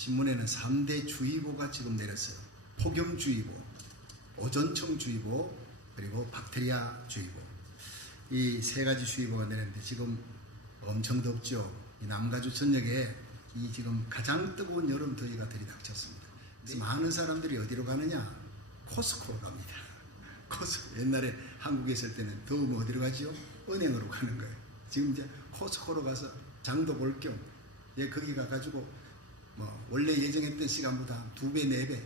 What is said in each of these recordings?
신문에는 3대 주의보가 지금 내렸어요. 폭염주의보, 오존청주의보, 그리고 박테리아 주의보. 이 세 가지 주의보가 내렸는데 지금 엄청 덥죠. 이 남가주 전역에 이 지금 가장 뜨거운 여름 더위가 들이닥쳤습니다. 그래서 많은 사람들이 어디로 가느냐? 코스코로 갑니다. 코스코. 옛날에 한국에 있을 때는 더우면 어디로 가지요? 은행으로 가는 거예요. 지금 이제 코스코로 가서 장도 볼 겸, 예, 거기 가가지고 뭐 원래 예정했던 시간보다 2배, 4배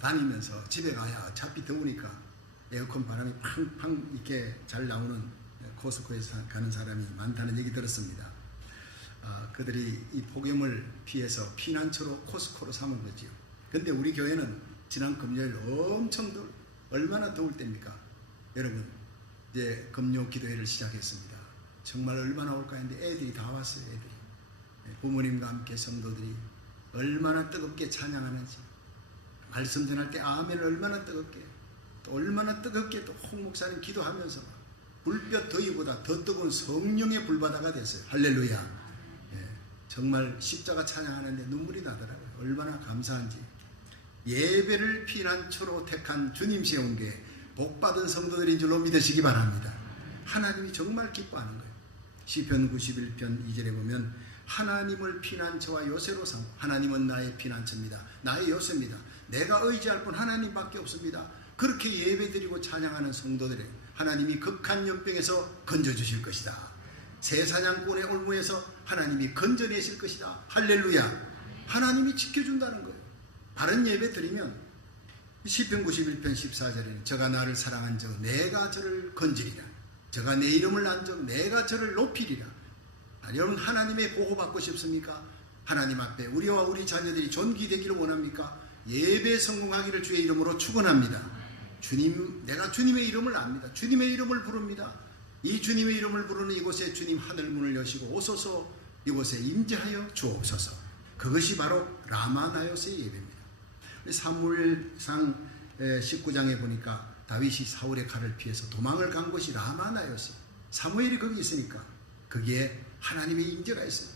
다니면서 집에 가야 어차피 더우니까 에어컨 바람이 팡팡 이렇게 잘 나오는 코스코에서 가는 사람이 많다는 얘기 들었습니다. 그들이 이 폭염을 피해서 피난처로 코스코로 삼은 거지요. 근데 우리 교회는 지난 금요일 엄청 얼마나 더울 때입니까? 여러분, 이제 금요 기도회를 시작했습니다. 정말 얼마나 올까 했는데 애들이 다 왔어요. 애들이. 부모님과 함께 성도들이 얼마나 뜨겁게 찬양하는지, 말씀 전할 때 아멘을 얼마나 뜨겁게, 또 얼마나 뜨겁게 또 홍 목사님 기도하면서 불볕 더위보다 더 뜨거운 성령의 불바다가 됐어요. 할렐루야. 예, 정말 십자가 찬양하는데 눈물이 나더라고요. 얼마나 감사한지. 예배를 피난처로 택한 주님 세운 게 복받은 성도들인 줄로 믿으시기 바랍니다. 하나님이 정말 기뻐하는 거예요. 시편 91편 2절에 보면 하나님을 피난처와 요새로 삼고, 하나님은 나의 피난처입니다. 나의 요새입니다. 내가 의지할 분 하나님밖에 없습니다. 그렇게 예배드리고 찬양하는 성도들의 하나님이 극한 연병에서 건져주실 것이다. 새 사냥꾼의 올무에서 하나님이 건져내실 것이다. 할렐루야. 하나님이 지켜준다는 거예요. 바른 예배 드리면 시편 91편 14절에는 저가 나를 사랑한 적 내가 저를 건지리라. 저가 내 이름을 안 적 내가 저를 높이리라. 여러분, 하나님의 보호받고 싶습니까? 하나님 앞에 우리와 우리 자녀들이 존귀되기를 원합니까? 예배 성공하기를 주의 이름으로 축원합니다. 주님, 내가 주님의 이름을 압니다. 주님의 이름을 부릅니다. 이 주님의 이름을 부르는 이곳에 주님 하늘문을 여시고 오소서, 이곳에 임재하여 주옵소서. 그것이 바로 라마나요스의 예배입니다. 사무엘상 19장에 보니까 다윗이 사울의 칼을 피해서 도망을 간 곳이 라마나요스. 사무엘이 거기 있으니까 거기에 하나님의 임재가 있어요.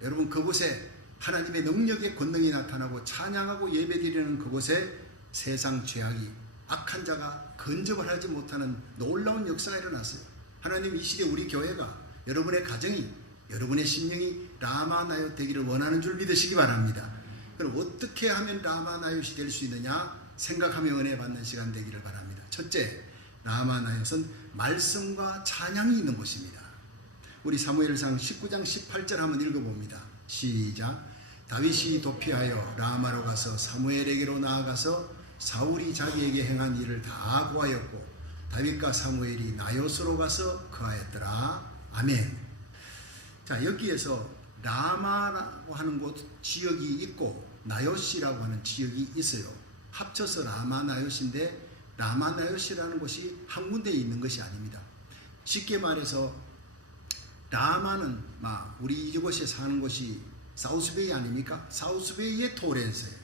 여러분, 그곳에 하나님의 능력의 권능이 나타나고 찬양하고 예배드리는 그곳에 세상 죄악이, 악한 자가 근접을 하지 못하는 놀라운 역사가 일어났어요. 하나님, 이 시대 우리 교회가, 여러분의 가정이, 여러분의 심령이 라마나요 되기를 원하는 줄 믿으시기 바랍니다. 그럼 어떻게 하면 라마나요시 될 수 있느냐 생각하며 은혜 받는 시간 되기를 바랍니다. 첫째, 라마나요는 말씀과 찬양이 있는 곳입니다. 우리 사무엘상 19장 18절 한번 읽어봅니다. 시작. 다윗이 도피하여 라마로 가서 사무엘에게로 나아가서 사울이 자기에게 행한 일을 다 고하였고 다윗과 사무엘이 나요스로 가서 거하였더라. 아멘. 자, 여기에서 라마라고 하는 곳 지역이 있고 나요시라고 하는 지역이 있어요. 합쳐서 라마나요시인데, 라마나요시라는 곳이 한 군데에 있는 것이 아닙니다. 쉽게 말해서 라마는 우리 이곳에 사는 곳이 사우스베이 아닙니까? 사우스베이의 토렌스예요.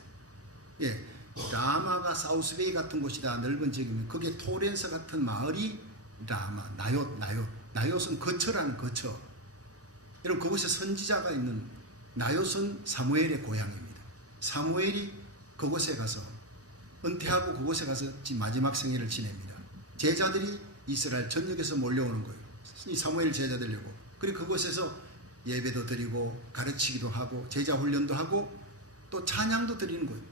예, 라마가 사우스베이 같은 곳이다, 넓은 지역이면 그게 토렌스 같은 마을이 라마, 나요스는 거처라는 거처. 여러분, 그곳에 선지자가 있는, 나요스는 사무엘의 고향입니다. 사무엘이 그곳에 가서 은퇴하고 그곳에 가서 마지막 생애를 지냅니다. 제자들이 이스라엘 전역에서 몰려오는 거예요. 이 사무엘 제자들이고, 그리고 그곳에서 예배도 드리고 가르치기도 하고 제자 훈련도 하고 또 찬양도 드리는 거예요.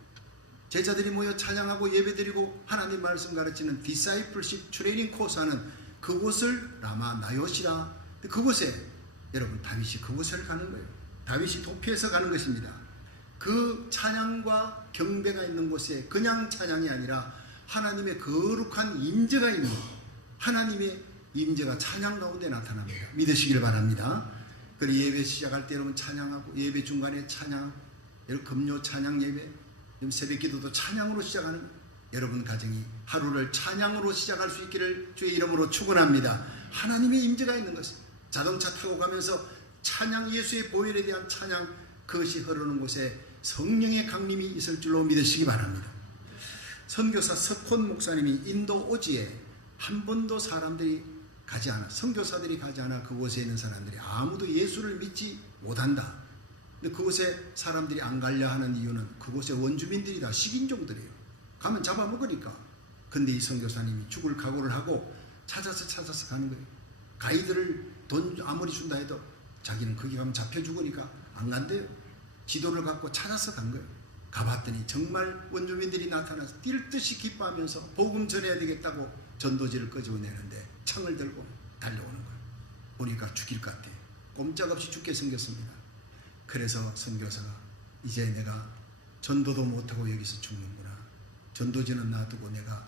제자들이 모여 찬양하고 예배 드리고 하나님 말씀 가르치는 디사이플십 트레이닝 코스하는 그곳을 라마나요시라. 그곳에 여러분, 다윗이 그곳을 가는 거예요. 다윗이 도피해서 가는 것입니다. 그 찬양과 경배가 있는 곳에 그냥 찬양이 아니라 하나님의 거룩한 임재가 있는, 하나님의 임재가 찬양 가운데 나타납니다. 믿으시길 바랍니다. 그리고 예배 시작할 때 여러분 찬양하고, 예배 중간에 찬양, 여러분 금요 찬양 예배, 여러분 새벽 기도도 찬양으로 시작하는, 여러분 가정이 하루를 찬양으로 시작할 수 있기를 주의 이름으로 축원합니다. 하나님의 임재가 있는 것은 자동차 타고 가면서 찬양, 예수의 보혈에 대한 찬양, 그것이 흐르는 곳에 성령의 강림이 있을 줄로 믿으시기 바랍니다. 선교사 석혼 목사님이 인도 오지에 한 번도 사람들이 가지 않아, 선교사들이 가지 않아 그곳에 있는 사람들이 아무도 예수를 믿지 못한다. 근데 그곳에 사람들이 안 가려 하는 이유는 그곳에 원주민들이 다 식인종들이에요. 가면 잡아먹으니까. 근데 이 선교사님이 죽을 각오를 하고 찾아서 가는 거예요. 가이드를 돈 아무리 준다 해도 자기는 거기 가면 잡혀 죽으니까 안 간대요. 지도를 갖고 찾아서 간 거예요. 가봤더니 정말 원주민들이 나타나서 뛸 듯이 기뻐하면서 복음 전해야 되겠다고 전도지를 끄집어내는데 창을 들고 달려오는 거예요. 보니까 죽일 것 같아요. 꼼짝없이 죽게 생겼습니다. 그래서 선교사가 이제 내가 전도도 못하고 여기서 죽는구나. 전도지는 놔두고 내가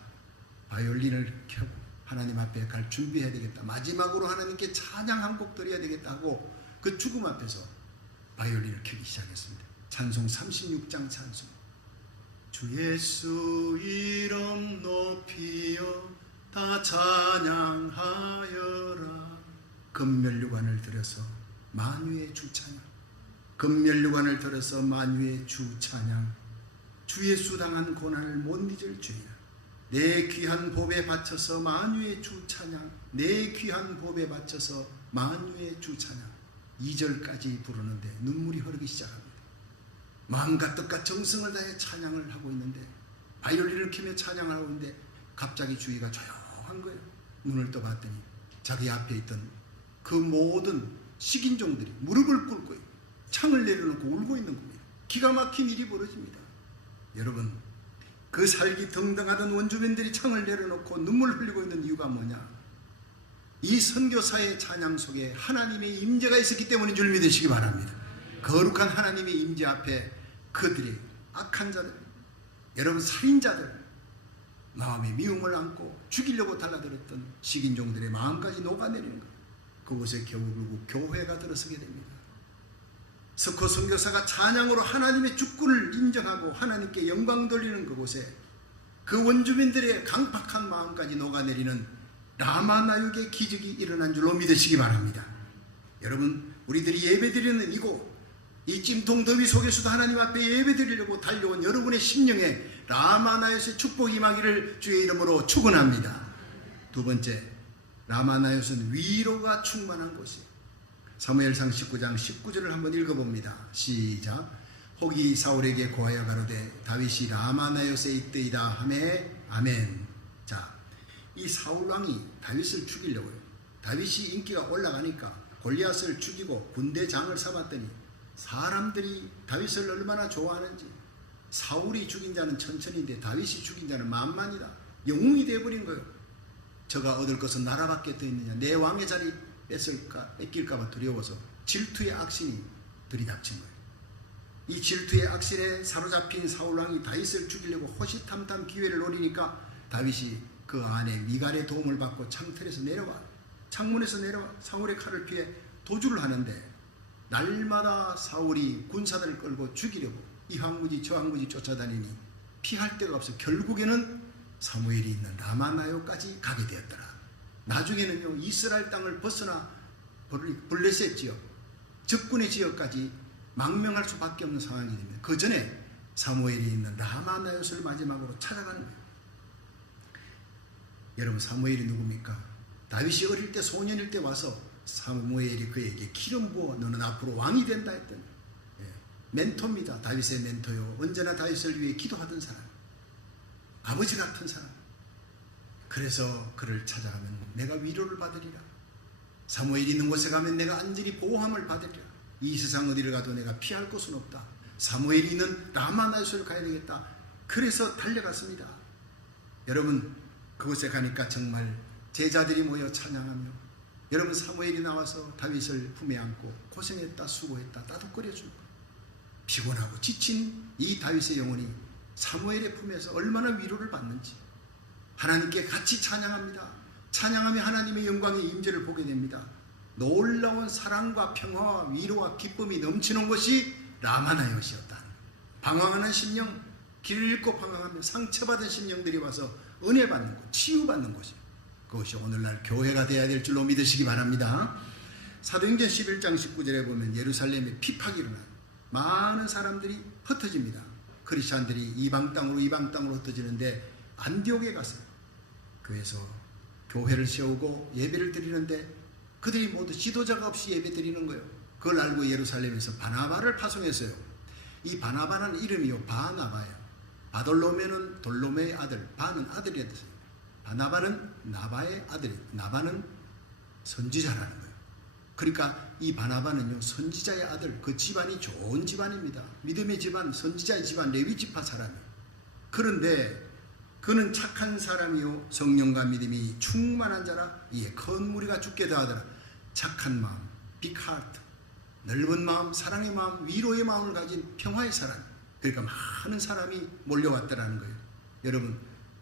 바이올린을 켜고 하나님 앞에 갈 준비해야 되겠다. 마지막으로 하나님께 찬양 한 곡 드려야 되겠다 하고 그 죽음 앞에서 바이올린을 켜기 시작했습니다. 찬송 36장 찬송. 주 예수 이름 높이여 다 찬양하여라. 금면류관을 들여서 만유의 주 찬양. 금면류관을 들여서 만유의 주 찬양. 주 예수 당한 고난을 못 잊을 주이라. 내 귀한 법에 바쳐서 만유의 주 찬양. 내 귀한 법에 바쳐서 만유의 주 찬양. 2절까지 부르는데 눈물이 흐르기 시작합니다. 마음과 뜻과 정성을 다해 찬양을 하고 있는데 바이올린을 켜며 찬양을 하고 있는데 갑자기 주위가 조용한 거예요. 눈을 떠봤더니 자기 앞에 있던 그 모든 식인종들이 무릎을 꿇고 창을 내려놓고 울고 있는 겁니다. 기가 막힌 일이 벌어집니다. 여러분, 그 살기 등등하던 원주민들이 창을 내려놓고 눈물 흘리고 있는 이유가 뭐냐? 이 선교사의 찬양 속에 하나님의 임재가 있었기 때문인 줄 믿으시기 바랍니다. 거룩한 하나님의 임재 앞에 그들이 악한 자들, 여러분 살인자들, 마음의 미움을 안고 죽이려고 달라들었던 식인종들의 마음까지 녹아내리는 것. 그곳에 결국 교회가 들어서게 됩니다. 스코 선교사가 찬양으로 하나님의 주권을 인정하고 하나님께 영광 돌리는 그곳에 그 원주민들의 강팍한 마음까지 녹아내리는 라마나육의 기적이 일어난 줄로 믿으시기 바랍니다. 여러분, 우리들이 예배드리는 이곳, 이 찜통 더위 속에서도 하나님 앞에 예배드리려고 달려온 여러분의 심령에 라마나옅의 축복이 임하기를 주의 이름으로 축원합니다. 두 번째, 라마나옅은 위로가 충만한 곳이에요. 사무엘상 19장 19절을 한번 읽어봅니다. 시작. 혹이 사울에게 고하여 가로되 다윗이 라마나옅에 있더이다 하매 아멘. 자, 이 사울 왕이 다윗을 죽이려고요. 다윗이 인기가 올라가니까 골리앗을 죽이고 군대장을 삼았더니 사람들이 다윗을 얼마나 좋아하는지. 사울이 죽인 자는 천천히인데 다윗이 죽인 자는 만만이다. 영웅이 되어버린 거예요. 저가 얻을 것은 나라밖에 더 있느냐. 내 왕의 자리 뺏길까봐 두려워서 질투의 악신이 들이닥친 거예요. 이 질투의 악신에 사로잡힌 사울왕이 다윗을 죽이려고 호시탐탐 기회를 노리니까 다윗이 그 안에 미갈의 도움을 받고 창틀에서 내려와, 창문에서 내려와 사울의 칼을 피해 도주를 하는데 날마다 사울이 군사들을 끌고 죽이려고 이 황무지 저 황무지 쫓아다니니 피할 데가 없어 결국에는 사무엘이 있는 라마나요까지 가게 되었더라. 나중에는요, 이스라엘 땅을 벗어나 블레셋 지역, 적군의 지역까지 망명할 수밖에 없는 상황이 됩니다. 그 전에 사무엘이 있는 라마나요를 마지막으로 찾아가는 거예요. 여러분, 사무엘이 누굽니까? 다윗이 어릴 때 소년일 때 와서 사무엘이 그에게 기름 부어 너는 앞으로 왕이 된다 했더니, 멘토입니다. 다윗의 멘토요. 언제나 다윗을 위해 기도하던 사람, 아버지 같은 사람. 그래서 그를 찾아가면 내가 위로를 받으리라. 사무엘이 있는 곳에 가면 내가 안전히 보호함을 받으리라. 이 세상 어디를 가도 내가 피할 곳은 없다. 사무엘이 있는 라마나옅을 가야 되겠다. 그래서 달려갔습니다. 여러분, 그곳에 가니까 정말 제자들이 모여 찬양하며, 여러분, 사무엘이 나와서 다윗을 품에 안고 고생했다 수고했다 따뜻거려주는 거예요. 피곤하고 지친 이 다윗의 영혼이 사무엘의 품에서 얼마나 위로를 받는지 하나님께 같이 찬양합니다. 찬양하며 하나님의 영광의 임재를 보게 됩니다. 놀라운 사랑과 평화와 위로와 기쁨이 넘치는 것이 라마나옅이었다. 방황하는 심령, 길을 잃고 방황하며 상처받은 심령들이 와서 은혜 받는 곳, 치유받는 곳이, 그것이 오늘날 교회가 되어야 될 줄로 믿으시기 바랍니다. 사도행전 11장 19절에 보면 예루살렘에 핍박이 일어나요. 많은 사람들이 흩어집니다. 크리스찬들이 이방 땅으로 흩어지는데 안디옥에 가서 그래서 교회를 세우고 예배를 드리는데 그들이 모두 지도자가 없이 예배 드리는 거예요. 그걸 알고 예루살렘에서 바나바를 파송했어요. 이 바나바는 이름이요 바나바예요. 바돌로메는 돌로메의 아들, 바는 아들이 됐어요. 바나바는 나바의 아들이, 나바는 선지자라는 거예요. 그러니까 이 바나바는요 선지자의 아들, 그 집안이 좋은 집안입니다. 믿음의 집안, 선지자의 집안, 레위 지파 사람이에요. 그런데 그는 착한 사람이요 성령과 믿음이 충만한 자라. 이에 큰 무리가 죽게 더하더라. 착한 마음, 빅 하트, 넓은 마음, 사랑의 마음, 위로의 마음을 가진 평화의 사람. 그러니까 많은 사람이 몰려왔다라는 거예요. 여러분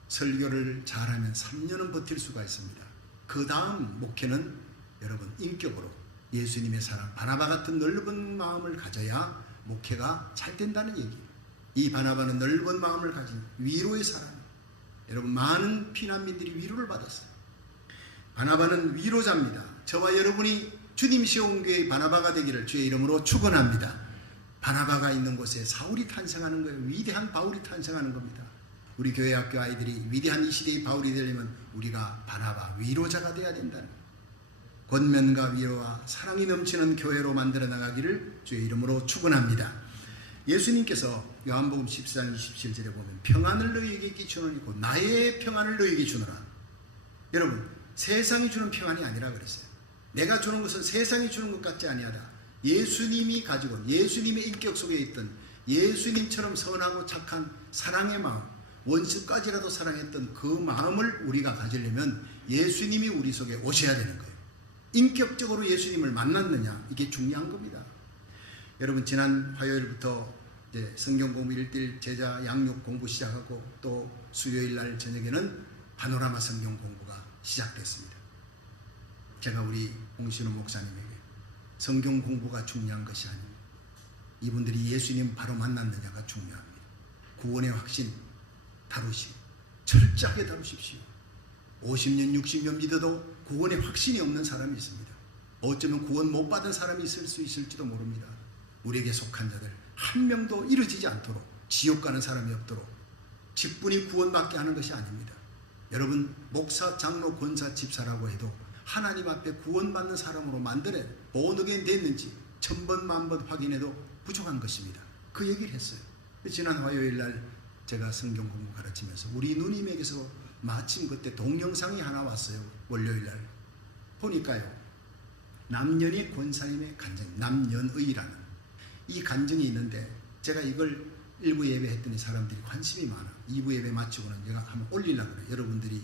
설교를 잘하면 3년은 버틸 수가 있습니다. 그 다음 목회는 여러분 인격으로 예수님의 사랑, 바나바 같은 넓은 마음을 가져야 목회가 잘 된다는 얘기예요. 이 바나바는 넓은 마음을 가진 위로의 사람. 여러분 많은 피난민들이 위로를 받았어요. 바나바는 위로자입니다. 저와 여러분이 주님 시온교회의 바나바가 되기를 주의 이름으로 축원합니다. 바나바가 있는 곳에 사울이 탄생하는 거예요. 위대한 바울이 탄생하는 겁니다. 우리 교회 학교 아이들이 위대한 이 시대의 바울이 되려면 우리가 바나바 위로자가 되어야 된다는 거예요. 권면과 위로와 사랑이 넘치는 교회로 만들어 나가기를 주의 이름으로 축원합니다. 예수님께서 요한복음 14장 27절에 보면 평안을 너희에게 끼치노니 곧 나의 평안을 너희에게 주노라. 여러분 세상이 주는 평안이 아니라 그랬어요. 내가 주는 것은 세상이 주는 것 같지 아니하다. 예수님이 가지고 예수님의 인격 속에 있던 예수님처럼 선하고 착한 사랑의 마음, 원수까지라도 사랑했던 그 마음을 우리가 가지려면 예수님이 우리 속에 오셔야 되는 거예요. 인격적으로 예수님을 만났느냐, 이게 중요한 겁니다. 여러분 지난 화요일부터 이제 성경 공부 1대1 제자 양육 공부 시작하고 또 수요일 날 저녁에는 파노라마 성경 공부가 시작됐습니다. 제가 우리 홍신우 목사님에게 성경 공부가 중요한 것이 아닙니다. 이분들이 예수님 바로 만났느냐가 중요합니다. 구원의 확신 다루시고 철저하게 다루십시오. 50년 60년 믿어도 구원의 확신이 없는 사람이 있습니다. 어쩌면 구원 못 받은 사람이 있을 수 있을지도 모릅니다. 우리에게 속한 자들 한 명도 이루어지지 않도록, 지옥 가는 사람이 없도록 직분이 구원받게 하는 것이 아닙니다. 여러분 목사, 장로, 권사, 집사라고 해도 하나님 앞에 구원받는 사람으로 만들어 본어게인 됐는지 1000번 만번 확인해도 부족한 것입니다. 그 얘기를 했어요. 지난 화요일 날 제가 성경 공부 가르치면서 우리 누님에게서 마침 그때 동영상이 하나 왔어요. 월요일 날 보니까요, 남년의 권사님의 간증, 남년의라는 이 간증이 있는데, 제가 이걸 1부 예배 했더니 사람들이 관심이 많아. 2부 예배 마치고는 제가 한번 올리려고 그래요. 여러분들이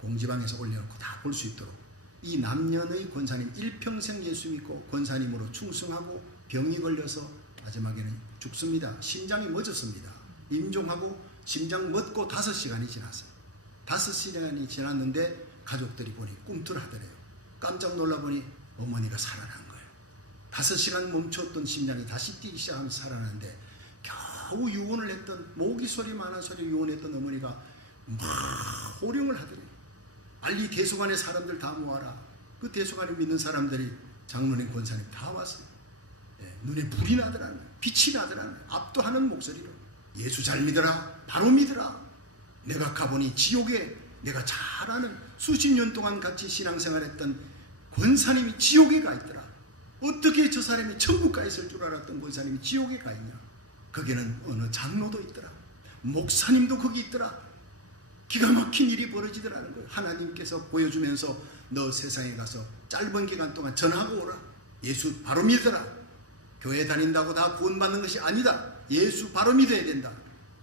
공지방에서 올려놓고 다 볼 수 있도록. 이 남년의 권사님 일평생 예수 믿고 권사님으로 충성하고 병이 걸려서 마지막에는 죽습니다. 심장이 멎었습니다. 임종하고 심장 멎고 5시간이 지났어요. 5시간이 지났는데 가족들이 보니 꿈틀하더래요. 깜짝 놀라보니 어머니가 살아난 거예요. 5시간 멈췄던 심장이 다시 뛰기 시작하면서 살아났는데, 겨우 유언을 했던, 모기 소리 많은 소리 유언했던 어머니가 막 호령을 하더래요. 빨리 대소관의 사람들 다 모아라. 그 대소관을 믿는 사람들이 장로님, 권사님 다 왔어요. 눈에 불이 나더라는 거예요. 빛이 나더라는 거예요. 압도하는 목소리로 예수 잘 믿어라, 바로 믿어라. 내가 가보니 지옥에 내가 잘 아는 수십 년 동안 같이 신앙생활했던 권사님이 지옥에 가 있더라. 어떻게 저 사람이 천국 가 있을 줄 알았던 권사님이 지옥에 가 있냐. 거기는 어느 장로도 있더라. 목사님도 거기 있더라. 기가 막힌 일이 벌어지더라는 거예요. 하나님께서 보여주면서 너 세상에 가서 짧은 기간 동안 전하고 오라. 예수 바로 믿어라. 교회 다닌다고 다 구원받는 것이 아니다. 예수 바로 믿어야 된다.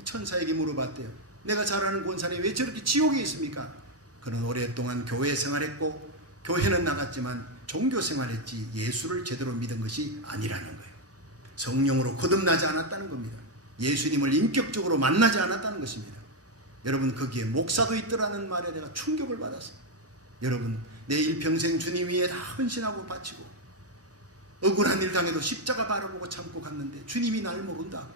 천사에게 물어봤대요. 내가 잘 아는 권사님이 왜 저렇게 지옥에 있습니까? 그는 오랫동안 교회 생활했고 교회는 나갔지만 종교 생활했지 예수를 제대로 믿은 것이 아니라는 거예요. 성령으로 거듭나지 않았다는 겁니다. 예수님을 인격적으로 만나지 않았다는 것입니다. 여러분 거기에 목사도 있더라는 말에 내가 충격을 받았어요. 여러분 내 일평생 주님 위에 다 헌신하고 바치고 억울한 일 당해도 십자가 바라보고 참고 갔는데 주님이 날 모른다.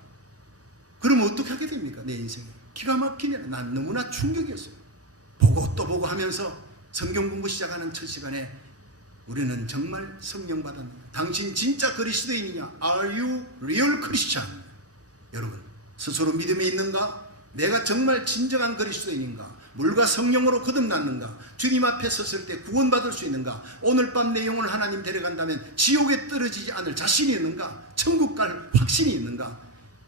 그러면 어떻게 하게 됩니까? 내 인생에 기가 막히네. 난 너무나 충격이었어요. 보고 또 보고 하면서 성경 공부 시작하는 첫 시간에 우리는 정말 성령 받았는데, 당신 진짜 그리스도인이냐? Are you real Christian? 여러분 스스로 믿음이 있는가? 내가 정말 진정한 그리스도인인가? 물과 성령으로 거듭났는가? 주님 앞에 섰을 때 구원받을 수 있는가? 오늘 밤 내 영혼을 하나님 데려간다면 지옥에 떨어지지 않을 자신이 있는가? 천국 갈 확신이 있는가?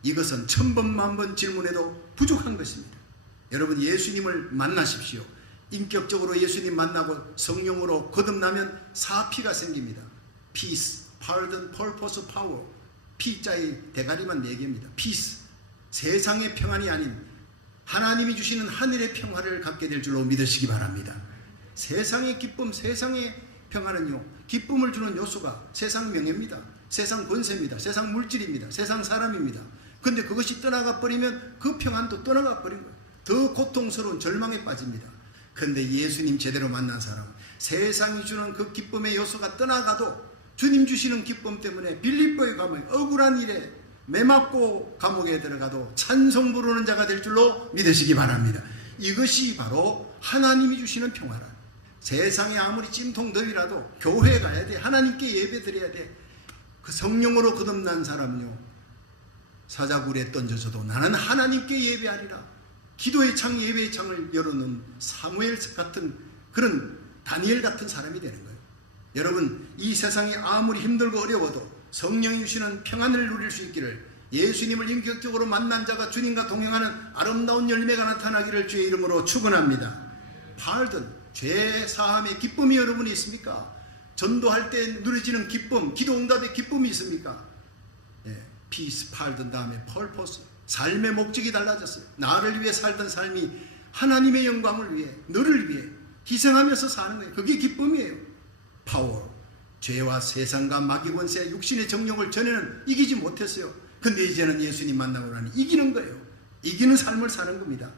이것은 천번 만번 질문해도 부족한 것입니다. 여러분, 예수님을 만나십시오. 인격적으로 예수님 만나고 성령으로 거듭나면 사피가 생깁니다. Peace, Pardon, Purpose, Power. P자의 대가리만 4개입니다. Peace, 세상의 평안이 아닌 하나님이 주시는 하늘의 평화를 갖게 될 줄로 믿으시기 바랍니다. 세상의 기쁨, 세상의 평화는요, 기쁨을 주는 요소가 세상 명예입니다. 세상 권세입니다. 세상 물질입니다. 세상 사람입니다. 근데 그것이 떠나가 버리면 그 평안도 떠나가 버린 거예요. 더 고통스러운 절망에 빠집니다. 근데 예수님 제대로 만난 사람, 세상이 주는 그 기쁨의 요소가 떠나가도 주님 주시는 기쁨 때문에 빌립보에 가면 억울한 일에 매맞고 감옥에 들어가도 찬송 부르는 자가 될 줄로 믿으시기 바랍니다. 이것이 바로 하나님이 주시는 평화라. 세상에 아무리 찜통 더위라도 교회에 가야 돼. 하나님께 예배 드려야 돼. 그 성령으로 거듭난 사람은요, 사자굴에 던져져도 나는 하나님께 예배하리라. 기도의 창, 예배의 창을 열어놓은 사무엘 같은, 그런 다니엘 같은 사람이 되는 거예요. 여러분, 이 세상이 아무리 힘들고 어려워도 성령이 주시는 평안을 누릴 수 있기를, 예수님을 인격적으로 만난 자가 주님과 동행하는 아름다운 열매가 나타나기를 주의 이름으로 축원합니다. Pardon, 죄 사함의 기쁨이 여러분이 있습니까? 전도할 때 누려지는 기쁨, 기도 응답의 기쁨이 있습니까? Peace, Pardon 다음에 Purpose, 삶의 목적이 달라졌어요. 나를 위해 살던 삶이 하나님의 영광을 위해, 너를 위해 희생하면서 사는 거예요. 그게 기쁨이에요. Power, 죄와 세상과 마귀 권세, 육신의 정욕을 전에는 이기지 못했어요. 근데 이제는 예수님 만나고 나니 이기는 거예요. 이기는 삶을 사는 겁니다.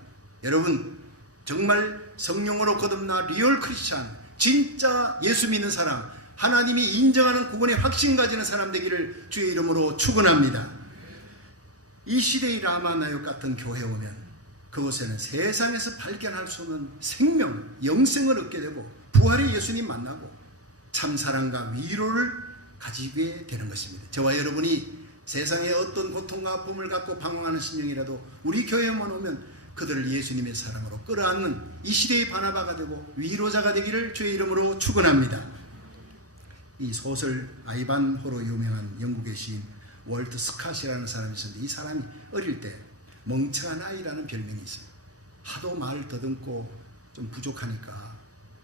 여러분, 정말 성령으로 거듭나 리얼 크리스찬, 진짜 예수 믿는 사람, 하나님이 인정하는 구원의 확신 가지는 사람 되기를 주의 이름으로 축원합니다. 이 시대의 라마나요 같은 교회에 오면 그곳에는 세상에서 발견할 수 없는 생명, 영생을 얻게 되고 부활의 예수님 만나고 참사랑과 위로를 가지게 되는 것입니다. 저와 여러분이 세상에 어떤 고통과 아픔을 갖고 방황하는 심령이라도 우리 교회에만 오면 그들을 예수님의 사랑으로 끌어안는 이 시대의 바나바가 되고 위로자가 되기를 주의 이름으로 축원합니다. 이 소설 아이반호로 유명한 영국의 시인 월트 스캇이라는 사람이 있었는데, 이 사람이 어릴 때 멍청한 아이라는 별명이 있어요. 하도 말 더듬고 좀 부족하니까,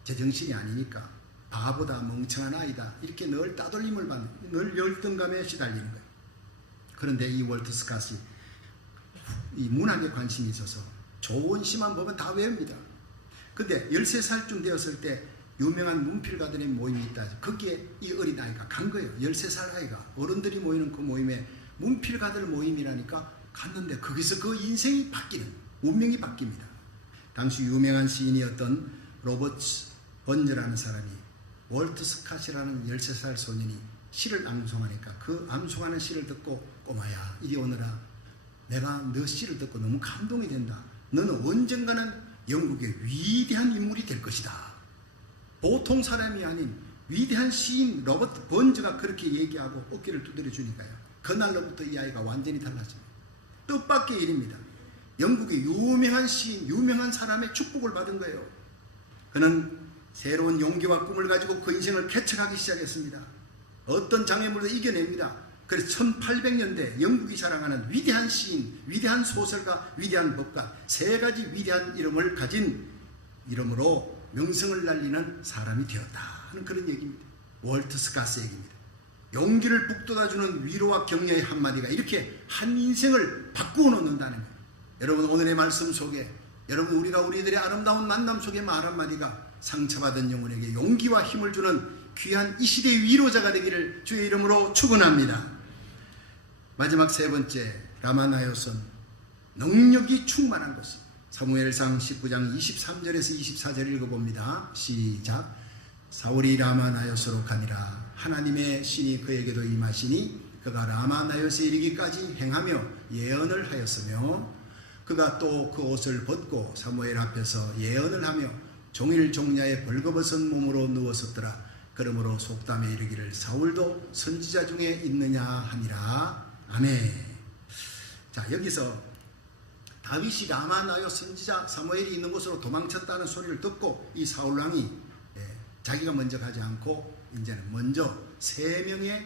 제정신이 아니니까 바보다, 멍청한 아이다, 이렇게 늘 따돌림을 받는, 늘 열등감에 시달리는 거예요. 그런데 이 월트 스캇이 이 문학에 관심이 있어서 좋은 시만 보면 다 외웁니다. 근데 13살쯤 되었을 때 유명한 문필가들의 모임이 있다. 거기에 이 어린아이가 간 거예요. 13살 아이가 어른들이 모이는 그 모임에 문필가들 모임이라니까 갔는데 거기서 그 인생이 바뀌는, 운명이 바뀝니다. 당시 유명한 시인이었던 로버트 번즈라는 사람이 월트 스캇이라는 13살 소년이 시를 암송하니까 그 암송하는 시를 듣고, 꼬마야 이리 오너라, 내가 너 시를 듣고 너무 감동이 된다. 너는 언젠가는 영국의 위대한 인물이 될 것이다. 보통 사람이 아닌 위대한 시인 로버트 번즈가 그렇게 얘기하고 어깨를 두드려 주니까요, 그날로부터 이 아이가 완전히 달라집니다. 뜻밖의 일입니다. 영국의 유명한 시인, 유명한 사람의 축복을 받은 거예요. 그는 새로운 용기와 꿈을 가지고 그 인생을 개척하기 시작했습니다. 어떤 장애물도 이겨냅니다. 그래서 1800년대 영국이 자랑하는 위대한 시인, 위대한 소설가, 위대한 법가, 3가지 위대한 이름을 가진 이름으로 명성을 날리는 사람이 되었다 하는 그런 얘기입니다. 월트 스캇의 얘기입니다. 용기를 북돋아주는 위로와 격려의 한마디가 이렇게 한 인생을 바꾸어 놓는다는 거예요. 여러분, 오늘의 말씀 속에, 여러분, 우리가 우리들의 아름다운 만남 속에 말 한마디가 상처받은 영혼에게 용기와 힘을 주는 귀한 이 시대의 위로자가 되기를 주의 이름으로 축원합니다. 마지막 3번째, 라마나요선, 능력이 충만한 것입니다. 사무엘상 19장 23절에서 24절 읽어봅니다. 시작. 사울이 라마나요스로 가니라. 하나님의 신이 그에게도 임하시니 그가 라마나요스에 이르기까지 행하며 예언을 하였으며, 그가 또 그 옷을 벗고 사무엘 앞에서 예언을 하며 종일 종야에 벌거벗은 몸으로 누웠었더라. 그러므로 속담에 이르기를 사울도 선지자 중에 있느냐 하니라. 아멘. 자, 여기서 다윗이 라마나요 선지자 사무엘이 있는 곳으로 도망쳤다는 소리를 듣고 이 사울 왕이 자기가 먼저 가지 않고 이제는 먼저 3명의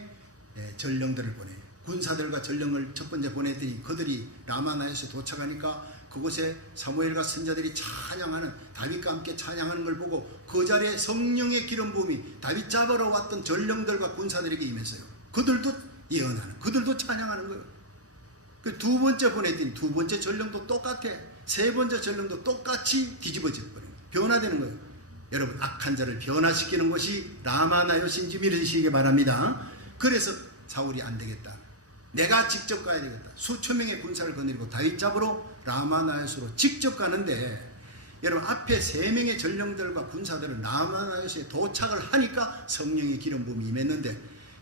전령들을 보내요. 군사들과 전령을 첫 번째 보내더니 그들이 라마나요스에 도착하니까 그곳에 사무엘과 선자들이 찬양하는, 다윗과 함께 찬양하는 걸 보고 그 자리에 성령의 기름 부음이 다윗 잡으러 왔던 전령들과 군사들에게 임했어요. 그들도 예언하는, 그들도 찬양하는 거예요. 그 두 번째 보냈더니 두 번째 전령도 똑같아. 세 번째 전령도 똑같이 뒤집어져 버려요. 변화되는 거예요. 여러분, 악한 자를 변화시키는 것이 라마나요스인지 믿으시기 바랍니다. 그래서 사울이 안 되겠다, 내가 직접 가야 되겠다. 수천 명의 군사를 거느리고 다윗 잡으러 라마나요스로 직접 가는데, 여러분, 앞에 3명의 전령들과 군사들은 라마나요스에 도착을 하니까 성령의 기름 부음이 임했는데,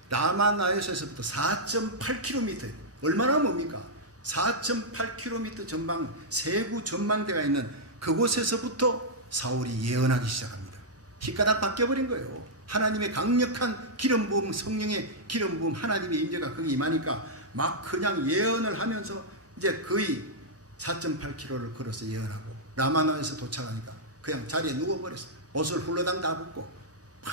라마나요스에서부터 4.8km, 얼마나 뭡니까? 4.8km 전방, 세구 전망대가 있는 그곳에서부터 사울이 예언하기 시작합니다. 휘가닥 바뀌어버린 거예요. 하나님의 강력한 기름 부음, 성령의 기름 부음, 하나님의 임재가 거기 임하니까 막 그냥 예언을 하면서 이제 거의 4.8km를 걸어서 예언하고, 라마나에서 도착하니까 그냥 자리에 누워버렸어요. 옷을 훌러당 다 벗고 막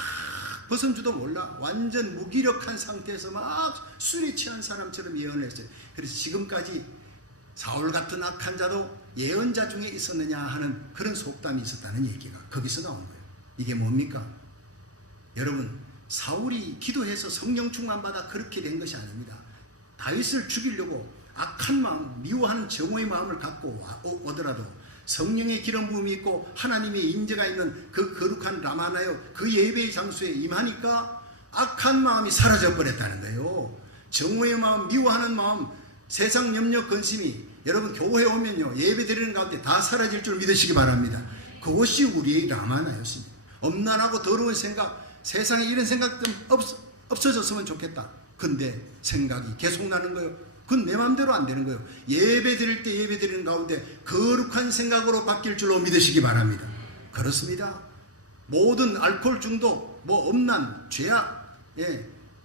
벗은 줄도 몰라 완전 무기력한 상태에서 막 술에 취한 사람처럼 예언을 했어요. 그래서 지금까지 사울 같은 악한 자도 예언자 중에 있었느냐 하는 그런 속담이 있었다는 얘기가 거기서 나온 거예요. 이게 뭡니까? 여러분, 사울이 기도해서 성령 충만 받아 그렇게 된 것이 아닙니다. 다윗을 죽이려고 악한 마음, 미워하는 정오의 마음을 갖고 오더라도 성령의 기름 부음이 있고 하나님의 인재가 있는 그 거룩한 라마나요, 그 예배의 장소에 임하니까 악한 마음이 사라져 버렸다는 거예요. 정오의 마음, 미워하는 마음, 세상 염려 근심이 여러분 교회에 오면요, 예배 드리는 가운데 다 사라질 줄 믿으시기 바랍니다. 그것이 우리의 라마나였습니다. 엄난하고 더러운 생각, 세상에 이런 생각 좀 없어졌으면 좋겠다. 근데 생각이 계속 나는 거예요. 그건 내 마음대로 안 되는 거예요. 예배 드릴 때 예배 드리는 가운데 거룩한 생각으로 바뀔 줄로 믿으시기 바랍니다. 그렇습니다. 모든 알코올 중독, 엄난, 죄악,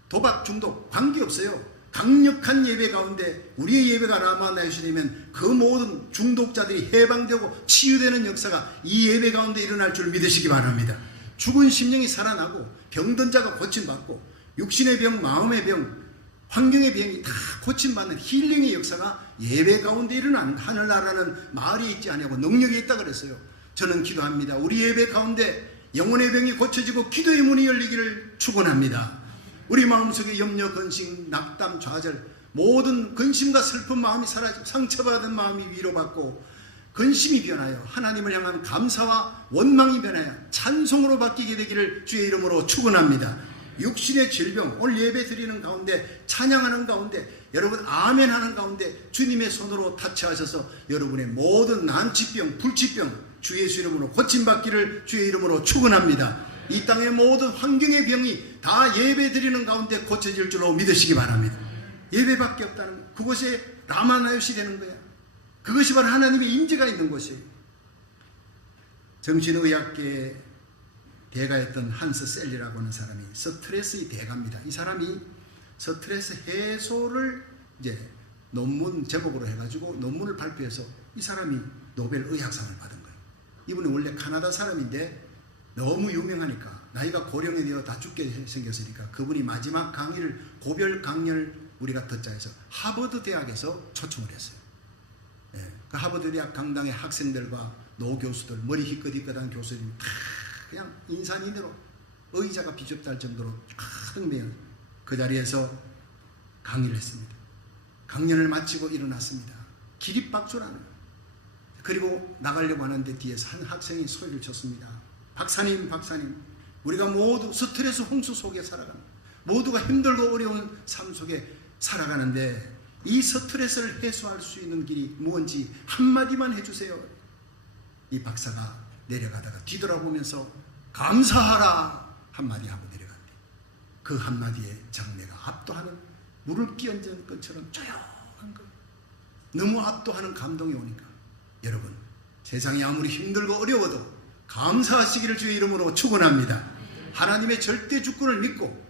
도박 중독 관계없어요. 강력한 예배 가운데 우리의 예배가 라마나요시 되면 그 모든 중독자들이 해방되고 치유되는 역사가 이 예배 가운데 일어날 줄 믿으시기 바랍니다. 죽은 심령이 살아나고 병든 자가 고침받고 육신의 병, 마음의 병, 환경의 병이 다 고침받는 힐링의 역사가 예배 가운데 일어나는, 하늘나라는 말이 있지 않냐고 능력이 있다 그랬어요. 저는 기도합니다. 우리 예배 가운데 영혼의 병이 고쳐지고 기도의 문이 열리기를 축원합니다. 우리 마음속에 염려, 근심, 낙담, 좌절, 모든 근심과 슬픈 마음이 사라지고 상처받은 마음이 위로받고 근심이 변하여 하나님을 향한 감사와 원망이 변하여 찬송으로 바뀌게 되기를 주의 이름으로 축원합니다. 육신의 질병, 오늘 예배 드리는 가운데, 찬양하는 가운데, 여러분 아멘 하는 가운데 주님의 손으로 타치하셔서 여러분의 모든 난치병, 불치병 주 예수 이름으로 고침받기를 주의 이름으로 축원합니다. 이 땅의 모든 환경의 병이 다 예배 드리는 가운데 고쳐질 줄로 믿으시기 바랍니다. 예배밖에 없다는, 그것이 라마나요시 되는 거야. 그것이 바로 하나님의 임재가 있는 곳이에요. 정신의학계의 대가였던 한스 셀리라고 하는 사람이 스트레스의 대가입니다. 이 사람이 스트레스 해소를 이제 논문 제목으로 해가지고 논문을 발표해서 이 사람이 노벨 의학상을 받은 거예요. 이분은 원래 카나다 사람인데 너무 유명하니까 나이가 고령이 되어 다 죽게 생겼으니까 그분이 마지막 강의를, 고별 강연을 우리가 듣자 해서 하버드 대학에서 초청을 했어요. 그 하버드 대학 강당의 학생들과 노교수들, 머리 희끗희끗한 교수들이 다 그냥 인산인해로 의자가 비좁다 정도로 가득 메어 그 자리에서 강의를 했습니다. 강연을 마치고 일어났습니다. 기립박수라는, 그리고 나가려고 하는데 뒤에서 한 학생이 소리를 쳤습니다. 박사님, 우리가 모두 스트레스 홍수 속에 살아갑니다. 모두가 힘들고 어려운 삶 속에 살아가는데 이 스트레스를 해소할 수 있는 길이 뭔지 한마디만 해주세요. 이 박사가 내려가다가 뒤돌아보면서 감사하라 한마디 하고 내려간대. 그 한마디에 장내가 압도하는, 물을 끼얹은 것처럼 조용한 거, 너무 압도하는 감동이 오니까 여러분, 세상이 아무리 힘들고 어려워도 감사하시기를 주의 이름으로 축원합니다. 하나님의 절대 주권을 믿고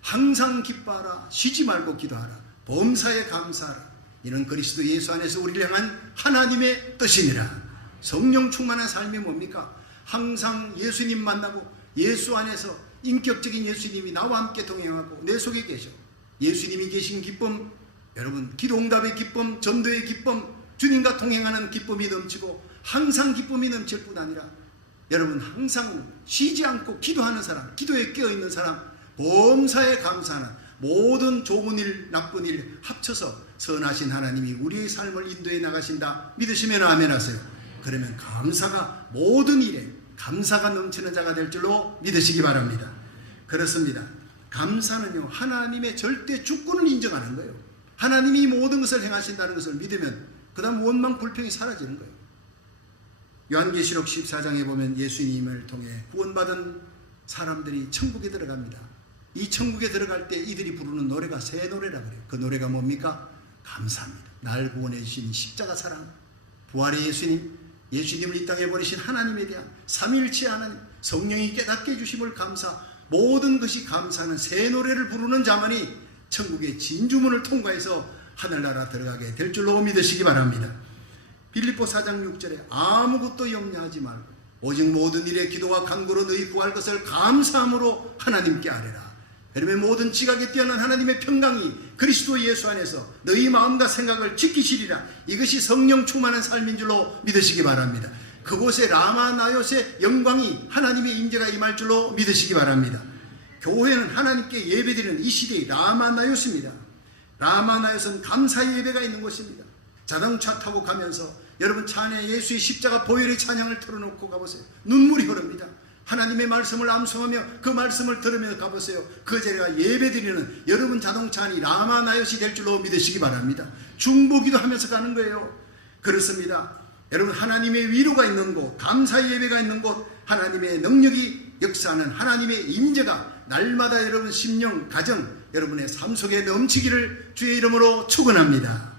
항상 기뻐하라, 쉬지 말고 기도하라, 범사에 감사하라, 이는 그리스도 예수 안에서 우리를 향한 하나님의 뜻이니라. 성령 충만한 삶이 뭡니까? 항상 예수님 만나고 예수 안에서 인격적인 예수님이 나와 함께 동행하고 내 속에 계셔. 예수님이 계신 기쁨, 여러분 기도응답의 기쁨, 전도의 기쁨, 주님과 동행하는 기쁨이 넘치고 항상 기쁨이 넘칠 뿐 아니라 여러분 항상 쉬지 않고 기도하는 사람, 기도에 깨어있는 사람, 범사에 감사하는 모든 좋은 일, 나쁜 일 합쳐서 선하신 하나님이 우리의 삶을 인도해 나가신다 믿으시면 아멘 하세요. 그러면 감사가 모든 일에 감사가 넘치는 자가 될 줄로 믿으시기 바랍니다. 그렇습니다. 감사는요, 하나님의 절대 주권을 인정하는 거예요. 하나님이 모든 것을 행하신다는 것을 믿으면 그 다음 원망 불평이 사라지는 거예요. 요한계시록 14장에 보면 예수님을 통해 구원받은 사람들이 천국에 들어갑니다. 이 천국에 들어갈 때 이들이 부르는 노래가 새 노래라 그래요. 그 노래가 뭡니까? 감사합니다. 날 구원해 주신 십자가 사랑, 부활의 예수님, 예수님을 이 땅에 보내신 하나님에 대한 삼위일체 하나님, 성령이 깨닫게 해주심을 감사, 모든 것이 감사하는 새 노래를 부르는 자만이 천국의 진주문을 통과해서 하늘나라 들어가게 될 줄로 믿으시기 바랍니다. 빌립보 4장 6절에 아무것도 염려하지 말고 오직 모든 일에 기도와 간구로 너희 구할 것을 감사함으로 하나님께 아뢰라. 그러면 모든 지각에 뛰어난 하나님의 평강이 그리스도 예수 안에서 너희 마음과 생각을 지키시리라. 이것이 성령 충만한 삶인 줄로 믿으시기 바랍니다. 그곳에 라마나요스의 영광이 하나님의 임재가 임할 줄로 믿으시기 바랍니다. 교회는 하나님께 예배드리는 이 시대의 라마나요스입니다. 라마나요스는 감사의 예배가 있는 곳입니다. 자동차 타고 가면서 여러분 차 안에 예수의 십자가 보혈의 찬양을 틀어놓고 가보세요. 눈물이 흐릅니다. 하나님의 말씀을 암송하며 그 말씀을 들으며 가보세요. 그 자리가 예배드리는 여러분 자동차 안이 라마나요시 될 줄로 믿으시기 바랍니다. 중보기도 하면서 가는 거예요. 그렇습니다. 여러분 하나님의 위로가 있는 곳, 감사의 예배가 있는 곳, 하나님의 능력이 역사하는 하나님의 임재가 날마다 여러분 심령, 가정, 여러분의 삶 속에 넘치기를 주의 이름으로 축원합니다.